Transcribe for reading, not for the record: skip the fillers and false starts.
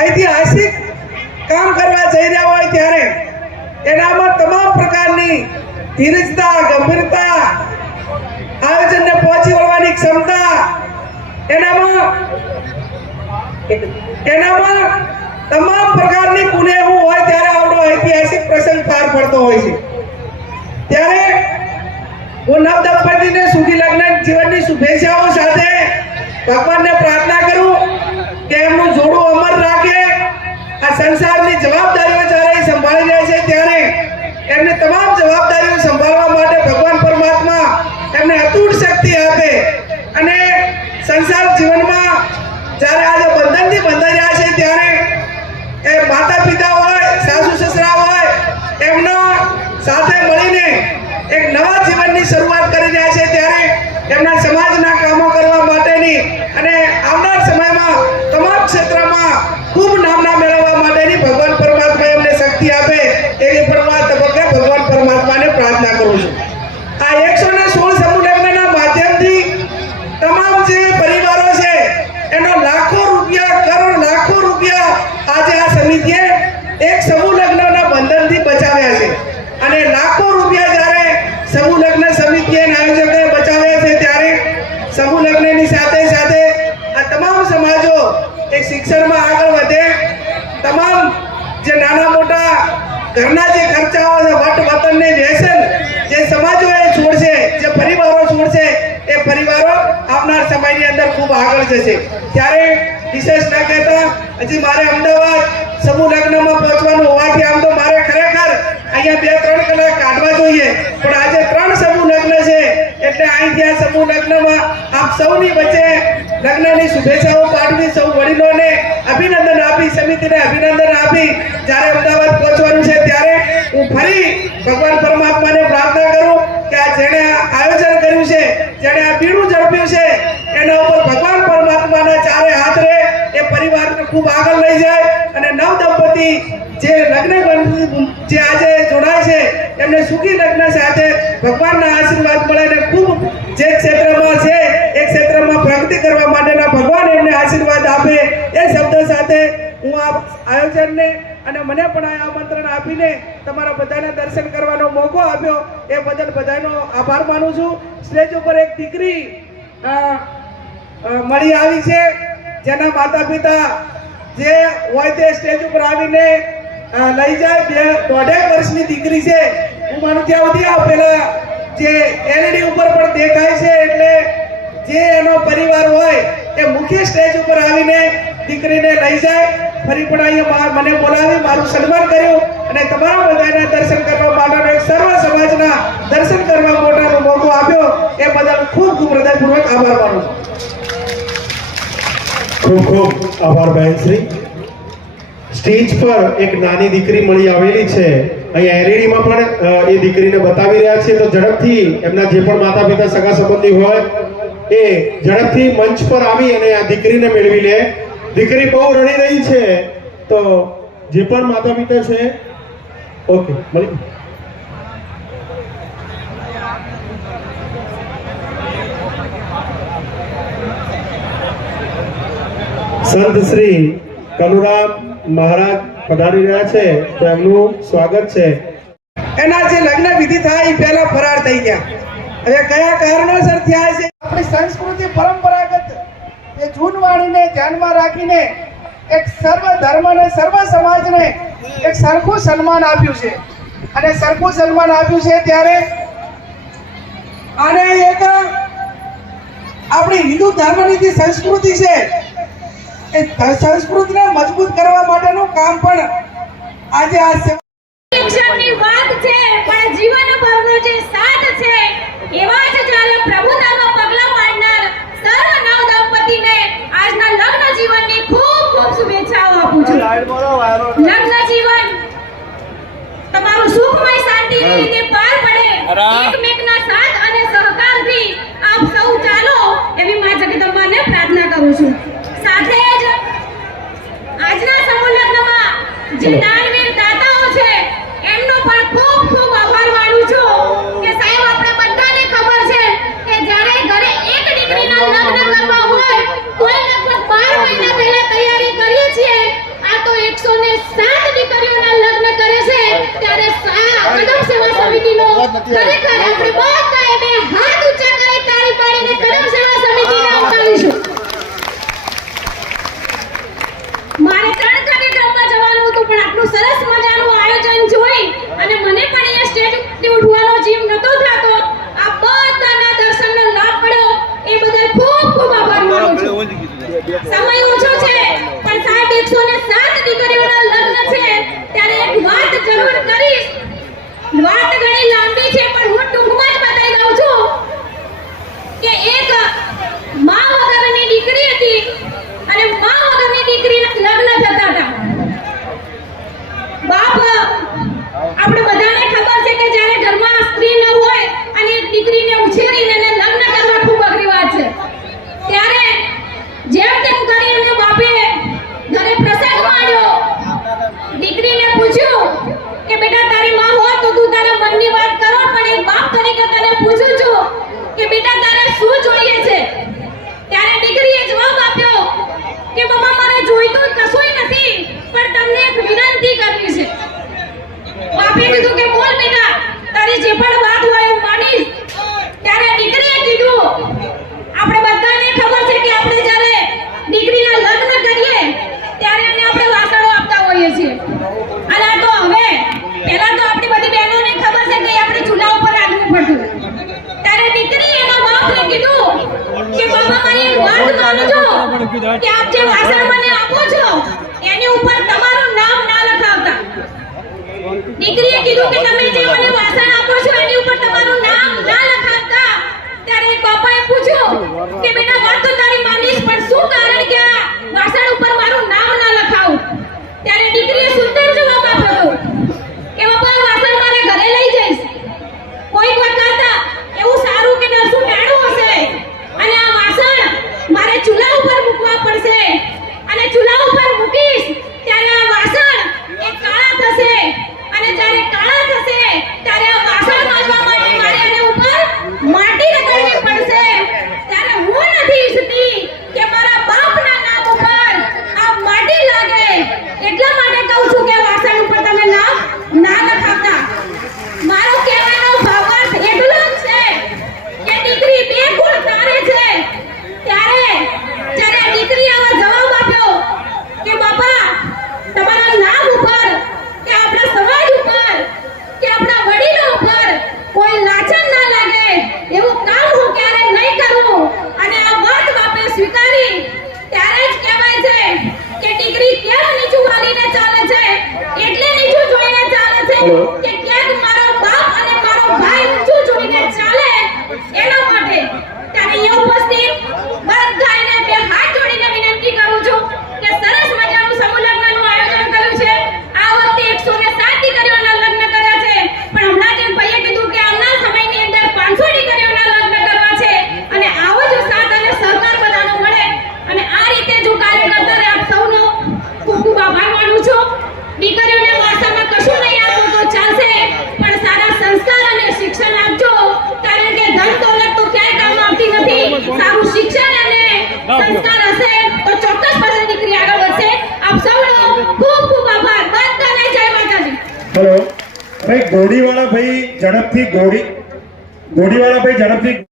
ઐતિહાસિક કામ કરવા જઈ રહ્યા હોય ત્યારે એનામાં તમામ પ્રકારની ધીરજતા, ગંભીરતા, આયોજનને પહોંચી વળવાની ક્ષમતા, એનામાં તમામ પ્રકારની કુનેહું હોય ત્યારે આવડો ઐતિહાસિક પ્રસંગ પાર પડતો હોય છે। ત્યારે હું નવ દંપતીને સુખી લગ્ન જીવનની શુભેચ્છાઓ સાથે ભગવાનને પ્રાર્થના કરું કે એમનું જોડું અમર રાખે। આ સંસારની જવાબદારીઓ જ્યારે સંભાળી રહ્યા છે ત્યારે એમને તમામ જવાબદારીઓ સંભાળવા માટે ભગવાન પરમાત્મા એમને અતૂટ શક્તિ આપે અને સંસાર જીવનમાં જ્યારે આજે બંધનથી બંધાઈ રહ્યા છે ત્યારે એ માતા પિતા હોય, સાસુ સસરા હોય, એમના સાથે મળીને એક નવા જીવનની શરૂઆત કરી રહ્યા છે ત્યારે એમના સમાજના કામો કરવા માટેની અને આવનાર સમયમાં તમામ ક્ષેત્રમાં ખૂબ નામના મેળવવા માટેની ભગવાન પરમાત્મા એમને શક્તિ આપે એવી પણ આ તબક્કે ભગવાન પરમાત્માને પ્રાર્થના કરું છું। આ 116 સમૂહ લગ્નના માધ્યમથી તમામ જે પરિવારો છે એનો લાખો રૂપિયા, કરોડ લાખો રૂપિયા આજે આ સમિતિએ એક સમૂહ લગ્નના બંધનથી બચાવ્યા છે અને લાખો રૂપિયા જ્યારે સમૂહ લગ્ન સમિતિએ આયોજકોએ બચાવ્યા છે ત્યારે સમૂહ લગ્નની સાથે સાથે આ તમામ સમાજો એક શિક્ષણમાં આગળ વધે, તમામ જે નાના મોટા ઘરના જે ખર્ચાઓ છે, વટ વતનને વ્યસન જે સમાજો એ છોડશે, જે પરિવારો છોડશે એ પરિવારો આવનાર સમયની અંદર ખૂબ આગળ જશે। ત્યારે વિશેષ ન કહેતા હજી મારે અમદાવાદ સમૂહ લગ્નમાં પહોંચવાનું હોવાથી આમ તો મારે ખરેખર અહીંયા 2-3 કલાક કાઢવા જોઈએ, પણ આજે 3 સમૂહ લગ્ન છે એટલે અહીંથી આ સમૂહ લગ્નમાં આપ સૌની વચ્ચે લગ્નની શુભેચ્છાઓ પાઠવી, સૌ વડીલોને અભિનંદન આપી, સમિતિને અભિનંદન આપી જ્યારે અમદાવાદ પહોંચવાનું છે ત્યારે હું ફરી ભગવાન પરમાત્માને પ્રાર્થના કરું કે આ જેણે આયોજન કર્યું છે, જેણે આ બીડું ઝડપ્યું છે એના ઉપર ભગવાન પરમાત્માના ચારે હાથ રહે, એ પરિવારને ખૂબ આગળ લઈ જાય અને નવ દંપતી જે લગ્ન જે આજે જોડાય છે એમને સુખી લગ્ન સાથે ભગવાનના આશીર્વાદ મળે અને ખૂબ જે ક્ષેત્રમાં છે એ ક્ષેત્રમાં પ્રગતિ કરવા માટેના ભગવાન એમને આશીર્વાદ આપે એ શબ્દ સાથે હું આ આયોજનને અને મને પણ આ આમંત્રણ આપીને તમારા બધાને દર્શન કરવાનો મોકો આપ્યો એ બદલ બધાનો આભાર માનું છું। સ્ટેજ ઉપર એક દીકરી મળી આવી છે જેના માતા પિતા જે હોય તે સ્ટેજ ઉપર આવીને લઈ જાય। 2.5 વર્ષની દીકરી છે, હું માનું ત્યાં સુધી આ પેલા જે એલઈડી ઉપર પણ દેખાય છે એટલે જે એનો પરિવાર હોય એ મુખ્ય સ્ટેજ ઉપર આવીને દીકરીને લઈ જાય। ફરી પણ અહીંયા મને બોલાવી મારું સન્માન કર્યું અને તમારા બધાના દર્શન કરવા માટેનો એક સર્વ સમાજના દર્શન કરવા માટેનો મોકો આપ્યો એ બદલ ખૂબ ખૂબ હૃદયપૂર્વક આભાર માનું છું। ખૂબ ખૂબ આભાર બહેનશ્રી। સ્ટેજ પર એક નાની દીકરી મળી આવેલી છે, અહીંયા એલઈડીમાં પણ એ દીકરીને બતાવી રહ્યા છે, તો ઝડપથી એમના જે પણ માતા પિતા સગા સંબંધી હોય એ ઝડપથી મંચ પર આવી અને આ દીકરીને મેળવી લે। દીકરી બહુ રડી રહી છે, તો જે પણ માતા પિતા છે ઓકે મળી સંત શ્રી કનુરામ મહારાજ પધારી રહ્યા છે તો એમનું સ્વાગત છે। એના જે લગ્ન વિધિ થાય પહેલા ફરાર થઈ ગયા, હવે કયા કારણોસર થયા છે આપણી સંસ્કૃતિ પરંપરાગત એ જૂનવાણીને ધ્યાનમાં રાખીને એક સર્વ ધર્મને, સર્વ સમાજને એક સરખું સન્માન આપ્યું છે અને સરખું સન્માન આપ્યું છે ત્યારે આને એક આપણી હિન્દુ ધર્મની જે સંસ્કૃતિ છે એ સંસ્કૃતિને મજબૂત કરવા માટેનું કામ પણ આજે આ શિક્ષણની વાત છે પણ જીવનભરનો જે સાથ છે એવા જ જ્યારે પ્રભુતામાં પગલાં પાડનાર સર્વ નવ દંપતીને આજના લગ્ન જીવનની ખૂબ ખૂબ શુભેચ્છાઓ આપું છું। લગ્ન જીવન તમારું સુખમય શાંતિની રીતે પાર પડે, એકમેકના સાથ અને સહકારથી આપ સૌ ચાલો એવી મા જગદંબાને પ્રાર્થના કરું છું। સાથે જ આજના સમૂહ લગ્નમાં જે દાનવીર દાતાઓ છે એમનો પણ ખૂબ ખૂબ આભાર માનું છું કે સાહેબ આપણે બધાને ખબર છે કે જ્યારે ઘરે એક દીકરીના લગ્ન કરવા હોય કોઈ લગભગ 12 મહિના પહેલા તૈયારી કરીએ છીએ। આ ખરેખર આપણે બધાએ બે હાથ ઊંચા કરી તાળી પાડીને કરમશાળા સમિતિને આવકારીશું. મારે 3 કાર્યક્રમમાં જવાનું હતું, પણ આટલું સરસ મજાનું આયોજન જોઈ અને મને પણ અહીંયા સ્ટેજ ઉપરથી ઉઠવાનો જીવ નતો થતો. આ બધાના દર્શનનો લાભ મળ્યો એ બદલ ખૂબ ખૂબ આભાર માનું છું. સમય ઓછો છે, પણ સાહેબ 107 દીકરીઓના લગ્ન છે ત્યારે એક વાત જરૂર કરીશ. વાત ઘણી લાંબી છે, પણ હું ટૂંકમાં જ બતાવી દઉં છું કે એક માં વગરની દીકરી હતી અને માં વગરની દીકરીના લગ્ન થતા હતા. બાપ, આપણે બધાને ખબર છે કે જ્યારે ઘરમાં સ્ત્રી ન હોય અને એક દીકરીને ઉછેરીને એને લગ્ન કરવા ખૂબ અઘરી વાત છે. ત્યારે જેમ તેમ કરીને બાપે ઘરે પ્રસંગ માંડ્યો. દીકરીને પૂછ્યું કે બેટા તારી માં હોય તો તું તારા મનની વાત કરો, પણ એક બાપ તરીકે તને પૂછું છું કે બેટા તારે શું જોઈએ છે? ત્યારે દીકરીએ જવાબ આપ્યો કે મમ્મા મારે જોઈતું કશુંય નથી, પણ તમને એક વિનંતી કરવી છે. બાપે કીધું કે બોલ બેટા, તારી જે પણ વાત હોય હું માનીશ. ત્યારે દીકરીએ કીધું, આપણે બધાને ખબર છે કે આપણે જ્યારે દીકરીના લગ્ન કરીએ ત્યારે એને આપણે વાસણો આપતા હોઈએ છીએ. અને આ તો હવે પહેલા તો આપણી બધી બહેનોને ખબર છે કે આપણે ચૂલા ઉપર રાંધવું પડતું. ત્યારે દીકરીએ એના બાપને કીધું કે બાબા મારી વાત માનજો કે આપ જે વાસણ મને આપો છો એની ઉપર તમારું નામ ના લખાવતા. દીકરીએ કીધું કે તમે જે મને વાસણ આપો છો એની ઉપર તમારું નામ ના લખાવતા. ત્યારે બાપાએ પૂછ્યું કે બેટા વાત તો તારી માનીશ, પણ શું કારણ કે આ વાસણ ઉપર મારું નામ ના લખાવું? ત્યારે દીકરીએ સુંદર જવાબ આપ્યો કે બાપા વાસણ મારે ઘરે લઈ જઈશ. કોઈક વખત એવું સારું કે નરસું ટાણું હશે અને આ વાસણ મારે ચૂલા ઉપર મૂકવા પડશે, અને ચૂલા ઉપર મૂકીશ ત્યારે આ વાસણ એ કાળા થશે, અને જ્યારે કાળા થશે ત્યારે આ વાસણ માંજવા માટે મારે એના ઉપર માટી લગાડવી પડશે. ત્યારે હું નથી ઈચ્છતી કે મારા બાપના નામ ઉપર આ માટી લાગે, એટલા માટે કહું છું કે વાસણ ઉપર તમે નામ ના લખાવતા. મારો કહેવાનો ભાવાર્થ એટલો જ છે કે દીકરી બે ગુણ તારે છે. ત્યારે જ્યારે દીકરીએ આવો જવાબ આપ્યો કે બાપા તમારા નામ ઉપર કે આપણા સમાજ ઉપર કે આપણા વડીલો ઉપર કોઈ લાંછન ના લાગે એવું કામ હું ક્યારે નહીં કરું. અને આ વાત બાપે સ્વીકારી. ત્યારે જ કહેવાય છે કે દીકરી કેમ નીચું વાળીને ચાલે છે, એટલે નીચું જોઈને ચાલે છે કે ક્યાંક મારો બાપ અને મારો ભાઈ નીચું જોઈને ચાલે એના માટે. ત્યારે અહીંયા ઉપસ્થિત બધાને બે હાથ જોડીને વિનંતી કરું છું કે સરસ મજાનું સમૂહ લગ્નનું આયોજન કર્યું છે. આ વખતે 107 દીકરીઓના લગ્ન કર્યા છે, પણ હમણાં જેમ ભાઈએ કીધું કે આવનાર સમયની અંદર 500 દીકરીઓના લગ્ન કરવા છે. અને આવો જ સાથ અને સહકાર બધાનો મળે અને આ રીતે જો કાર્ય કરતા રહે. આપ સૌનો ખૂબ ખૂબ આભાર માનું છું. દીકરીઓને વારસામાં કશું નહીં આપો તો ચાલશે, પણ સારા સંસ્કાર અને શિક્ષણ આપજો, કારણ કે ધન દોલત તો ક્યાંય કામ આવતી નથી. સારું શિક્ષણ અને સંસ્કાર હશે તો ચોક્કસપણે દીકરી આગળ વધશે. આપ સૌનો ખૂબ ખૂબ આભાર. બધાને જય માતાજી. હેલો ભાઈ, ગોડીવાળા ભાઈ ઝડપથી